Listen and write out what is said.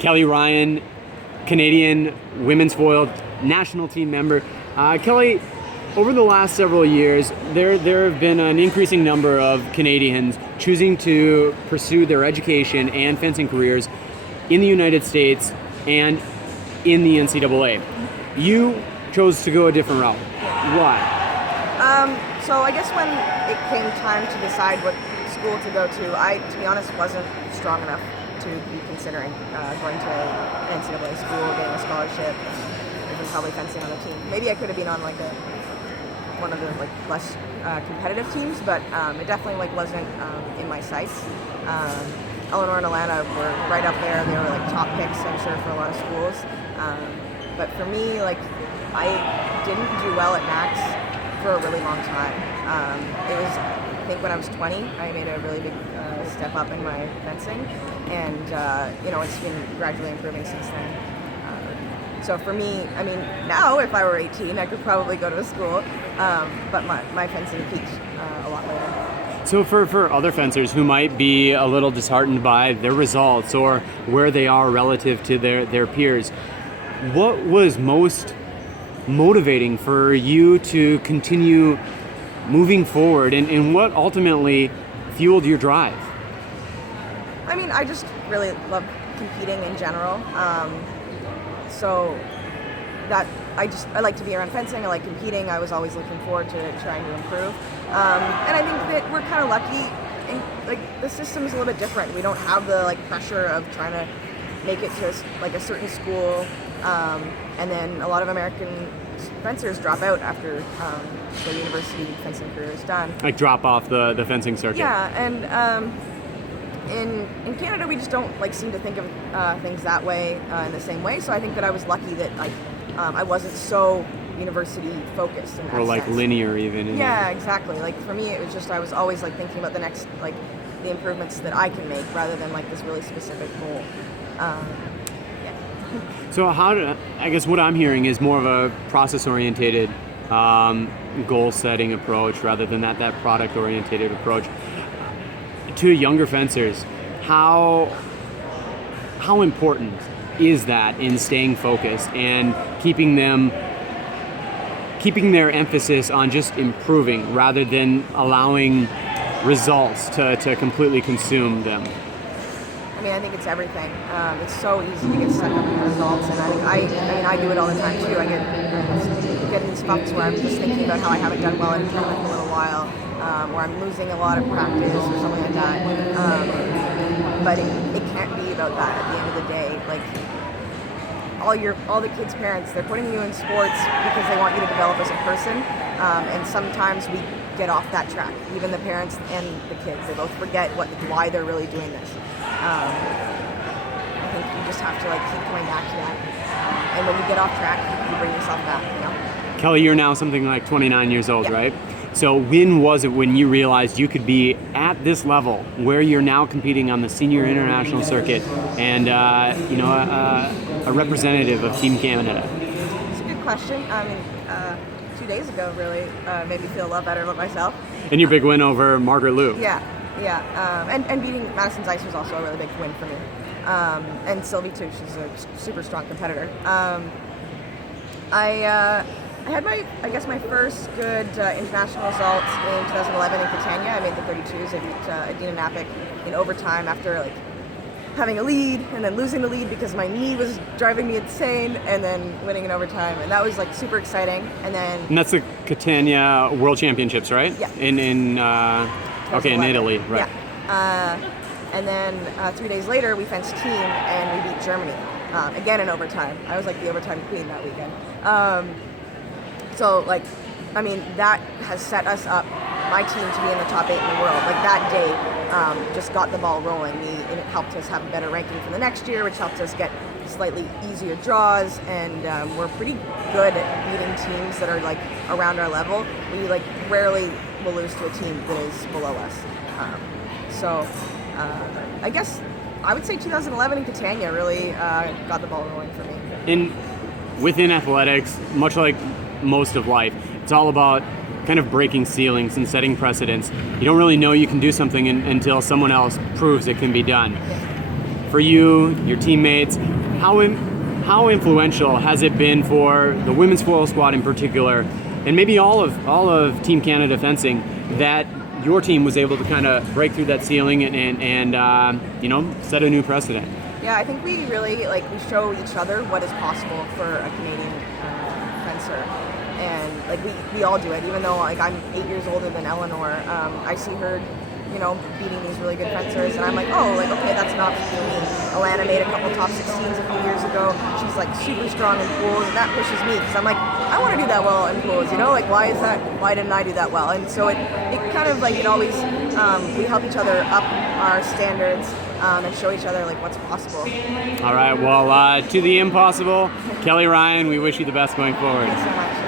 Kelleigh Ryan, Canadian women's foil national team member. Kelleigh, over the last several years, there have been an increasing number of Canadians choosing to pursue their education and fencing careers in the United States and in the NCAA. You chose to go a different route. Why? So I guess when it came time to decide what school to go to, I, to be honest, wasn't strong enough to be considering going to an NCAA school, getting a scholarship, even probably fencing on a team. Maybe I could have been on one of the less competitive teams, but it definitely wasn't in my sights. Eleanor and Alana were right up there. They were top picks, I'm sure, for a lot of schools. But for me, I didn't do well at Max for a really long time. It was, I think when I was 20, I made a really big step up in my fencing, and it's been gradually improving since then. So for me, now if I were 18, I could probably go to a school, but my fencing peaked a lot later. So for other fencers who might be a little disheartened by their results or where they are relative to their peers, what was most motivating for you to continue moving forward, and what ultimately fueled your drive? I just really love competing in general. So that I like to be around fencing. I like competing. I was always looking forward to trying to improve. And I think that we're kind of lucky. The system is a little bit different. We don't have the pressure of trying to make it to a certain school, and then a lot of American fencers drop out after the university fencing career is done. Drop off the fencing circuit. Yeah, and in Canada we just don't seem to think of things that way in the same way. So I think that I was lucky that I wasn't so university focused in that or sense. Linear even. Yeah, exactly. For me, it was just I was always thinking about the next the improvements that I can make rather than this really specific goal. So I guess what I'm hearing is more of a process-oriented goal-setting approach rather than that product-oriented approach. To younger fencers, how important is that in staying focused and keeping their emphasis on just improving rather than allowing results to completely consume them? I think it's everything. It's so easy to get stuck up in results, and I do it all the time too. I get in these bumps where I'm just thinking about how I haven't done well in a tournament in a little while, where I'm losing a lot of practice or something like that. But it can't be about that at the end of the day. All the kids' parents, they're putting you in sports because they want you to develop as a person, and sometimes we get off that track. Even the parents and the kids, they both forget why they're really doing this. I think you just have to keep coming back to that, and when you get off track, you bring yourself back. Kelleigh, you're now something like 29 years old, yeah. Right? So when was it when you realized you could be at this level where you're now competing on the senior international circuit and a representative of Team Canada? It's a good question. 2 days ago really made me feel a lot better about myself. And your big win over Margaret Liu. Yeah. And beating Madison Zeiss was also a really big win for me. And Sylvie too, she's a super strong competitor. I had my first good international result in 2011 in Catania. I made the 32s. I beat Adina Napic in overtime after having a lead and then losing the lead because my knee was driving me insane, and then winning in overtime, and that was super exciting. And that's the Catania World Championships, right? Yeah. In in Italy, right? Yeah. And then 3 days later, we fenced team and we beat Germany again in overtime. I was the overtime queen that weekend. So that has set us up, my team, to be in the top 8 in the world. That day just got the ball rolling. And it helped us have a better ranking for the next year, which helped us get slightly easier draws, and we're pretty good at beating teams that are around our level. We rarely will lose to a team that is below us. So I guess I would say 2011 in Catania really got the ball rolling for me. And within athletics, much like most of life, it's all about kind of breaking ceilings and setting precedents. You don't really know you can do something until someone else proves it can be done. for you, your teammates. How influential has it been for the women's foil squad in particular, and maybe all of Team Canada fencing, that your team was able to kind of break through that ceiling and set a new precedent? Yeah, I think we really we show each other what is possible for a Canadian fencer, and we all do it. Even though I'm 8 years older than Eleanor, I see her, beating these really good fencers, and I'm like, oh, okay, that's an option for me. Alana made a couple top 16s a few years ago. She's super strong in pools, and that pushes me because I'm like, I want to do that well in pools. Why is that? Why didn't I do that well? And so it kind of it always we help each other up our standards. And show each other what's possible. All right, well, to the impossible, Kelleigh Ryan, we wish you the best going forward. Thanks so much.